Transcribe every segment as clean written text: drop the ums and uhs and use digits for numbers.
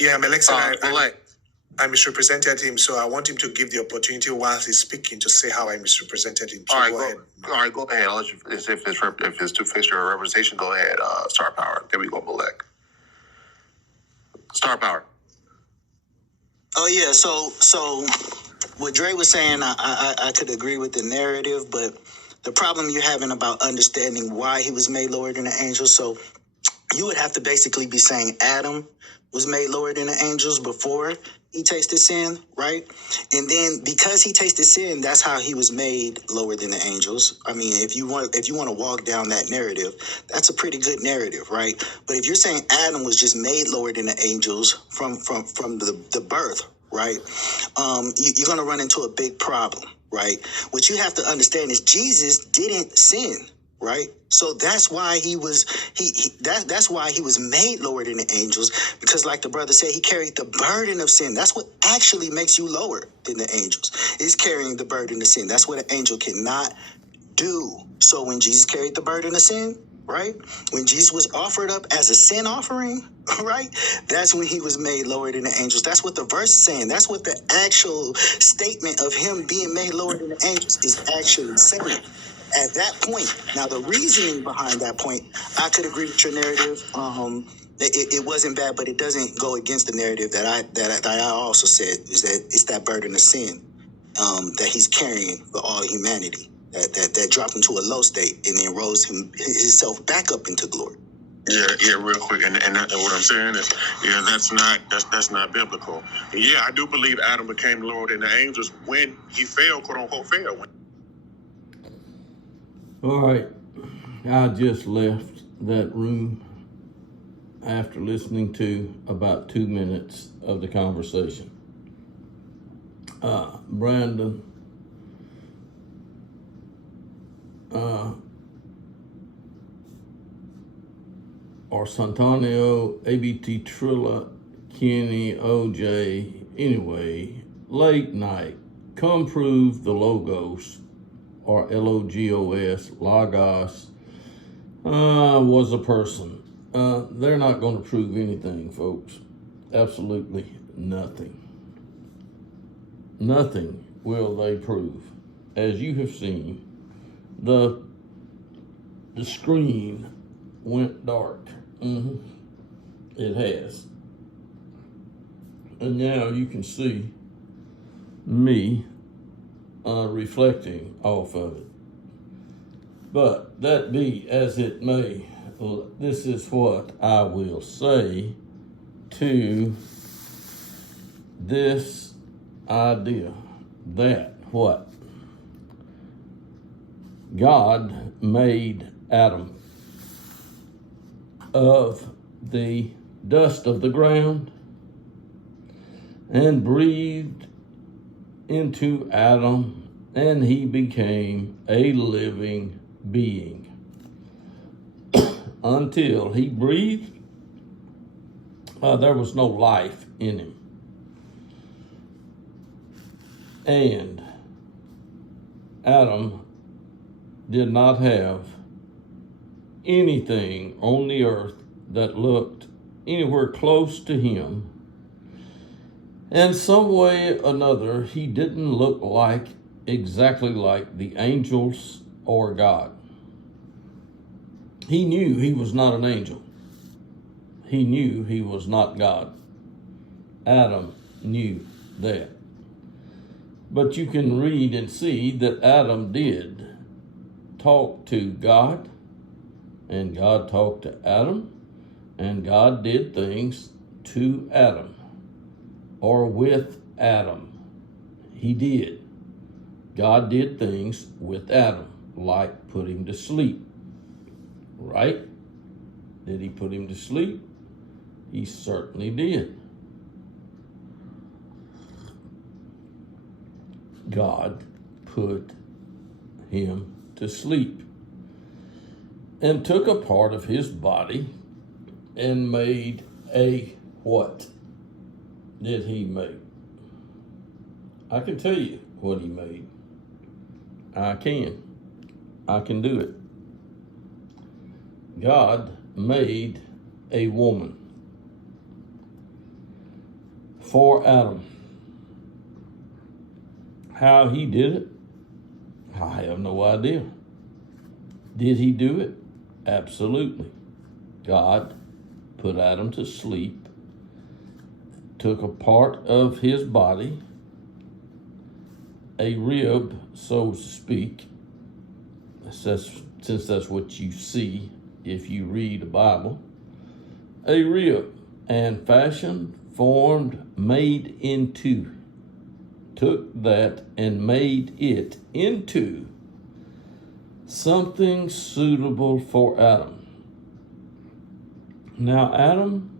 Yeah, Melech said I misrepresented him, so I want him to give the opportunity while he's speaking to say how I misrepresented him. So go ahead. All right, go ahead. If it's too fixed your representation, go ahead. Star power. There we go, Melech. Star power. Oh yeah, so what Dre was saying, I could agree with the narrative, but the problem you're having about understanding why he was made lower than the angels, so you would have to basically be saying Adam was made lower than the angels before he tasted sin, right? And then because he tasted sin, that's how he was made lower than the angels. I mean, if you want to walk down that narrative, that's a pretty good narrative, right? But if you're saying Adam was just made lower than the angels from the birth, right? You're going to run into a big problem, right? What you have to understand is Jesus didn't sin. Right, so that's why he was that's why he was made lower than the angels, because like the brother said, he carried the burden of sin. That's what actually makes you lower than the angels, is carrying the burden of sin. That's what an angel cannot do. So when Jesus carried the burden of sin, right, when Jesus was offered up as a sin offering, right, that's when he was made lower than the angels. That's what the verse is saying. That's what the actual statement of him being made lower than the angels is actually saying. At that point, now the reasoning behind that point, I could agree with your narrative. It wasn't bad, but it doesn't go against the narrative that I also said, is that it's that burden of sin that he's carrying for all humanity, that dropped him to a low state and then rose himself back up into glory. Yeah, real quick, and what I'm saying is, yeah, that's not biblical. Yeah, I do believe Adam became lower than the angels when he failed, quote unquote, failed. All right, I just left that room after listening to about 2 minutes of the conversation. Brandon, or Santonio, ABT Trilla, Kenny, OJ, anyway, late night, come prove the Logos, or Logos, was a person. They're not going to prove anything, folks. Absolutely nothing. Nothing will they prove. As you have seen, the screen went dark. It has. And now you can see me reflecting off of it. But that be as it may, this is what I will say to this idea that what? God made Adam of the dust of the ground and breathed into Adam, and he became a living being. Until he breathed, there was no life in him. And Adam did not have anything on the earth that looked anywhere close to him. In some way or another, he didn't look exactly like the angels or God. He knew he was not an angel. He knew he was not God. Adam knew that. But you can read and see that Adam did talk to God, and God talked to Adam, and God did things to Adam, or with Adam. He did. God did things with Adam, like put him to sleep. Right? Did he put him to sleep? He certainly did. God put him to sleep and took a part of his body and made a what did he make? I can tell you what he made. I can do it. God made a woman. for Adam. How he did it, I have no idea. Did he do it? Absolutely. God put Adam to sleep, took a part of his body, a rib, so to speak, since that's what you see if you read the Bible, a rib, and fashioned, formed, made into, took that and made it into something suitable for Adam. Now, Adam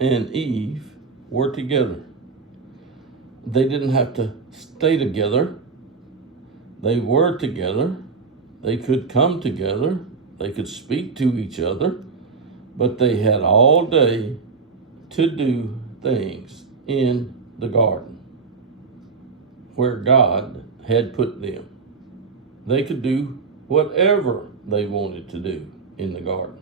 and Eve were together. They didn't have to stay together. They were together. They could come together. They could speak to each other, but they had all day to do things in the garden where God had put them. They could do whatever they wanted to do in the garden.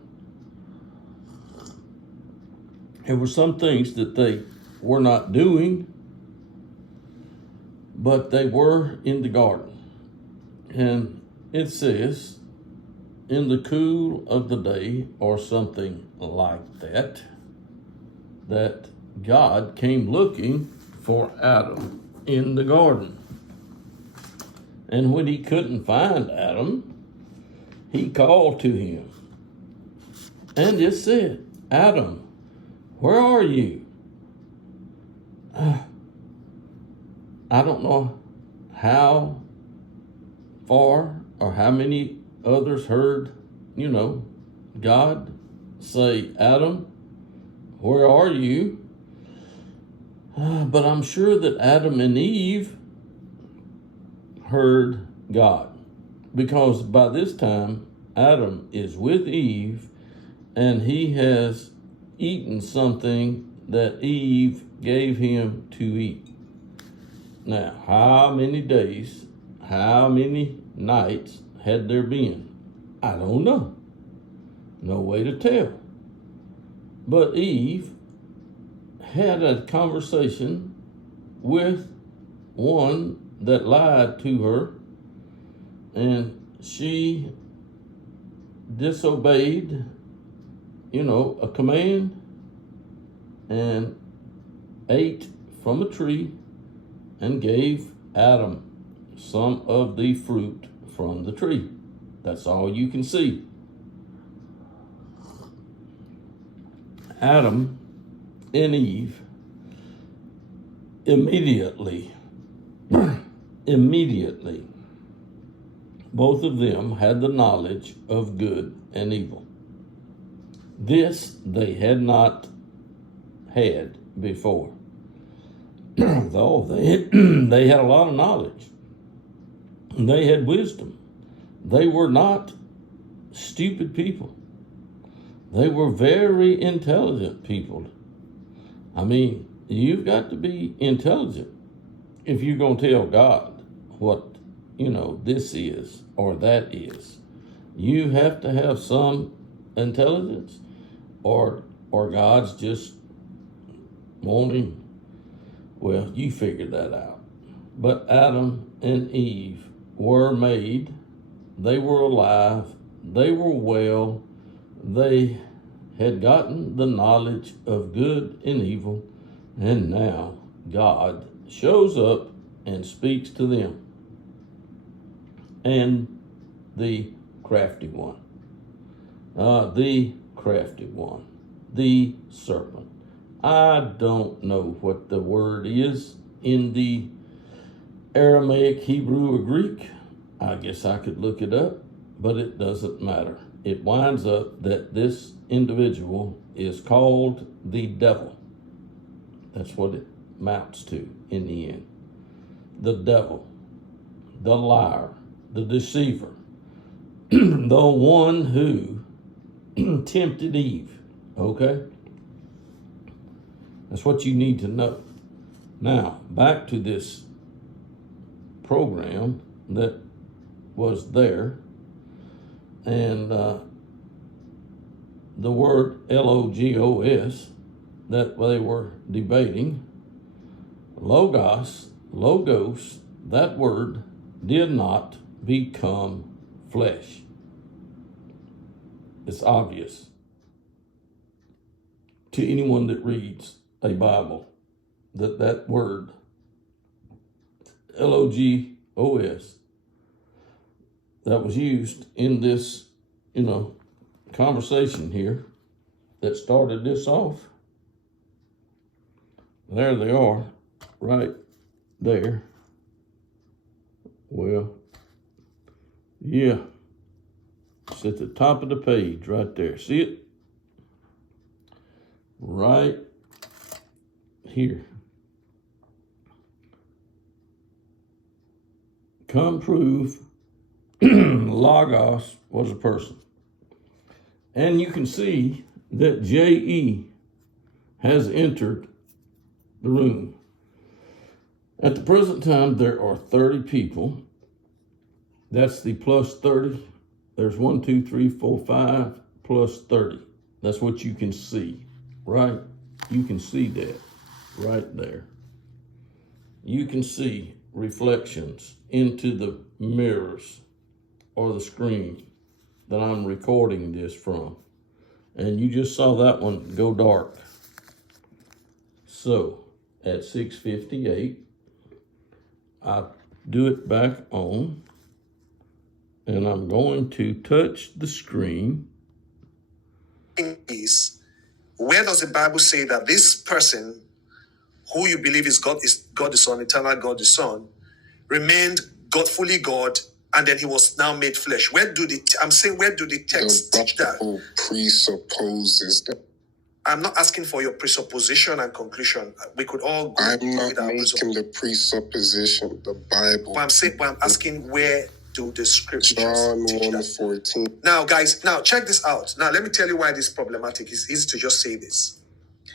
There were some things that they were not doing, but they were in the garden. And it says, in the cool of the day, or something like that, that God came looking for Adam in the garden. And when he couldn't find Adam, he called to him and just said, Adam, where are you? I don't know how far or how many others heard, God say, Adam, where are you? But I'm sure that Adam and Eve heard God, because by this time Adam is with Eve and he has eaten something that Eve gave him to eat. Now, how many days, how many nights had there been? I don't know. No way to tell. But Eve had a conversation with one that lied to her, and she disobeyed, a command, and ate from a tree and gave Adam some of the fruit from the tree. That's all you can see. Adam and Eve immediately, both of them had the knowledge of good and evil. This they had not had before. Though they had a lot of knowledge. They had wisdom. They were not stupid people. They were very intelligent people. I mean, you've got to be intelligent if you're going to tell God what, this is or that is. You have to have some intelligence, or God's just wanting, well, you figured that out. But Adam and Eve were made. They were alive. They were well. They had gotten the knowledge of good and evil, and now God shows up and speaks to them. And the crafty one, the serpent. I don't know what the word is in the Aramaic, Hebrew, or Greek. I guess I could look it up, but it doesn't matter. It winds up that this individual is called the devil. That's what it amounts to in the end. The devil, the liar, the deceiver, the one who tempted Eve, okay? That's what you need to know. Now, back to this program that was there, and the word logos that they were debating Logos, that word did not become flesh. It's obvious to anyone that reads a Bible that that word, Logos, that was used in this, conversation here that started this off. There they are, right there. Well, yeah, it's at the top of the page right there. See it? Right here. Come prove Logos was a person. And you can see that J.E. has entered the room. At the present time, there are 30 people. That's the plus 30. There's 1, 2, 3, 4, 5 plus 30. That's what you can see, right? You can see that right there. You can see reflections into the mirrors or the screen that I'm recording this from. And you just saw that one go dark. So at 6:58, I do it back on, and I'm going to touch the screen. Is, where does the Bible say that this person who you believe is God the Son, eternal God the Son, remained God, fully God, and then he was now made flesh? Where do the text teach that? The Bible presupposes that. I'm not asking for your presupposition and conclusion. We could all go I'm not with our making the presupposition. The Bible. But I'm asking, where do the scriptures John teach that? 1:14. Now, guys, check this out. Now, let me tell you why this is problematic. It's easy to just say this.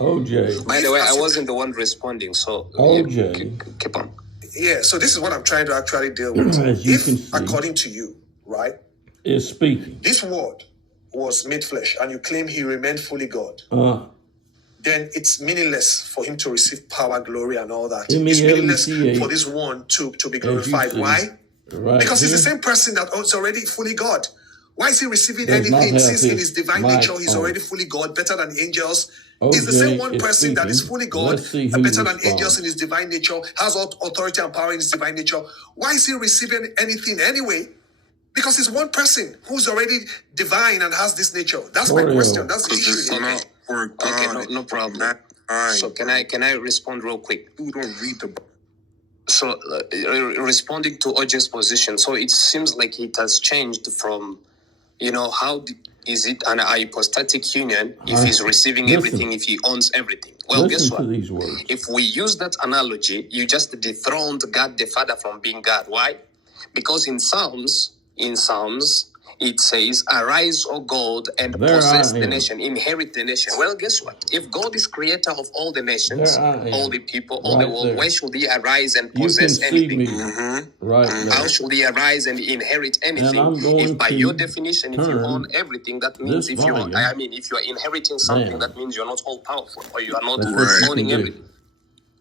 OJ. By the way, I wasn't the one responding, so OJ. keep on. Yeah, so this is what I'm trying to actually deal with. As you can If, see, according to you, right, is speaking. this word was made flesh, and you claim he remained fully God, then it's meaningless for him to receive power, glory, and all that. It's meaninless for this one to be glorified. Why? Right because here, he's the same person that is already fully God. Why is he receiving does not anything have since in his his divine mic nature he's on. already fully God, better than angels? OJ He's the same one is person that is speaking. fully God, Let's see who better than responds. angels in his divine nature, has all authority and power in his divine nature. Why is he receiving anything anyway? Because he's one person who's already divine and has this nature. That's my question. That's the issue. It's not for God. Okay, no problem. So can I respond real quick? You don't read the Bible. So responding to OJ's position, so it seems like it has changed from, is it an hypostatic union if he's receiving everything, if he owns everything? Well, guess what? To these words. If we use that analogy, you just dethroned God the Father from being God. Why? Because in Psalms, it says, "Arise, O God, and possess the nation, inherit the nation." Well, guess what? If God is creator of all the nations, all the people, all the world, why should he arise and possess anything? How should he arise and inherit anything? If by your definition, if you own everything, that means if you're inheriting something, that means you're not all powerful, or you are not owning everything.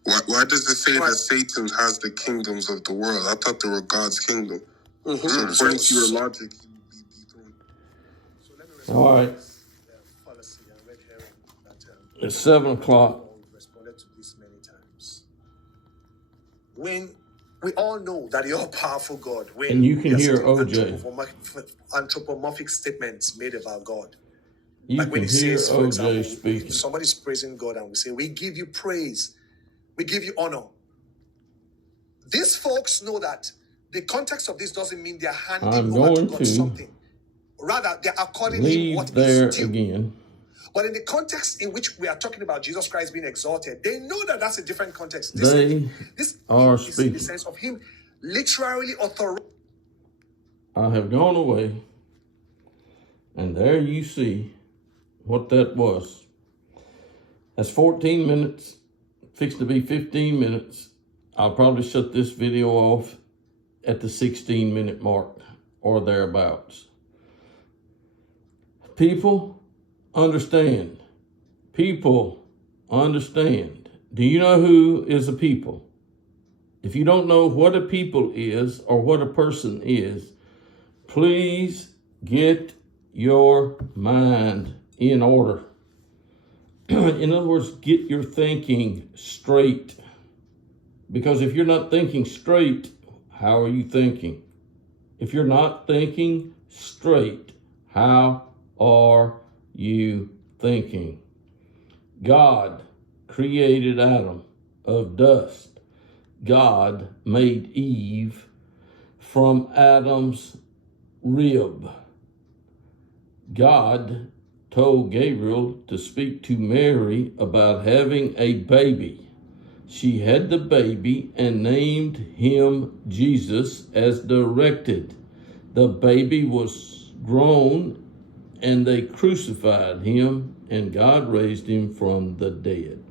Why does it say that Satan has the kingdoms of the world? I thought they were God's kingdom. So according to your logic, he would be dethroned. All right. It's 7 o'clock. Responded to this many times. When we all know that the all-powerful God, when And you can hear certain OJ. anthropomorphic statements made about God. You Like when can he hear says, for example, OJ speaking. if somebody's praising God and we say, we give you praise, we give you honor. These folks know that the context of this doesn't mean they're handing over to God something. Rather, they're according to what is due. Again. But in the context in which we are talking about Jesus Christ being exalted, they know that that's a different context. They are is speaking. in the sense of him literally authorizing. I have gone away, and there you see what that was. That's 14 minutes, fixed to be 15 minutes. I'll probably shut this video off at the 16-minute mark or thereabouts. People understand. People understand. Do you know who is a people? If you don't know what a people is or what a person is, please get your mind in order. In other words, get your thinking straight. Because if you're not thinking straight, how are you thinking? If you're not thinking straight, how are you thinking? God created Adam of dust. God made Eve from Adam's rib. God told Gabriel to speak to Mary about having a baby. She had the baby and named him Jesus as directed. The baby was grown and they crucified him, and God raised him from the dead.